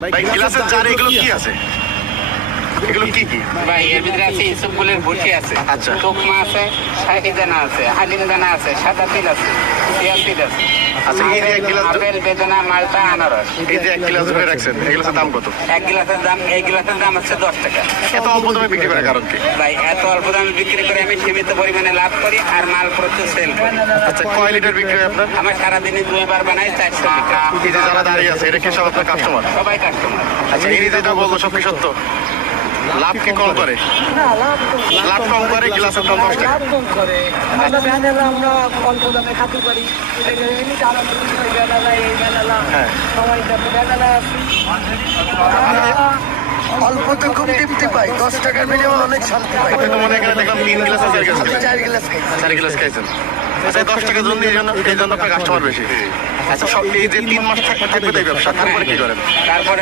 ভাই গ্লাসের জার এগুলো কি আছে? এগুলো কি কি? ভাই এর ভিতরে আছে ইসবগুলের ভুসি আছে, আচ্ছা। তোকমা আছে, শাহি দানা আছে, হালিম দানা আছে, সাদা তিল আছে, পেঁয়াজ তিল আছে। আচ্ছা, এই যে এক গ্লাস আপেল, বেদানা, মালটা, আনারস। এই যে এক গ্লাস ধরে রাখছেন, এই গ্লাসের দাম কত? এক গ্লাসের দাম হচ্ছে 10 টাকা। এত অল্প দামে বিক্রি করার কারণ কি? ভাই এত অল্প দামে বিক্রি করে আমি সীমিত পরিমাণে লাভ করি আর মাল প্রচুর সেল করি। আচ্ছা, কয় লিটার বিক্রি হয় আপনার? আমার সারাদিনে 2 বার বানাই 400 লিটার। এই যে যারা দাঁড়িয়ে আছে, এটা কি সব আপনার কাস্টমার? সবাই কাস্টমার। আচ্ছা, এই যেটা বললো সব কি সত্য? লাভ কি কম করে? লাভ কম করে, গ্লাসের দাম 10 টাকা। কম করে আমরা ভ্যানেলা আমরা অল্প দামে খাতে পারি এটাকে এমনিতে আলাদা ভ্যানেলা এই ভ্যানেলা হ্যাঁ। সবাই ভ্যানেলা অল্পতে খুব তৃপ্তি পাই 10 টাকার বিনিময়ে অনেক শান্তি পাই আপনি তো মনে করেন দেখলাম 3 গ্লাস আছে, 4 গ্লাস খাই 4 গ্লাস খাইছেন। আচ্ছা, 10 টাকা জন্য এই জন্য আপনার কাস্টমার বেশি। আচ্ছা, সব এই যে 3 মাস থাকবে তাই ব্যবসা, তারপরে কি করেন? তারপরে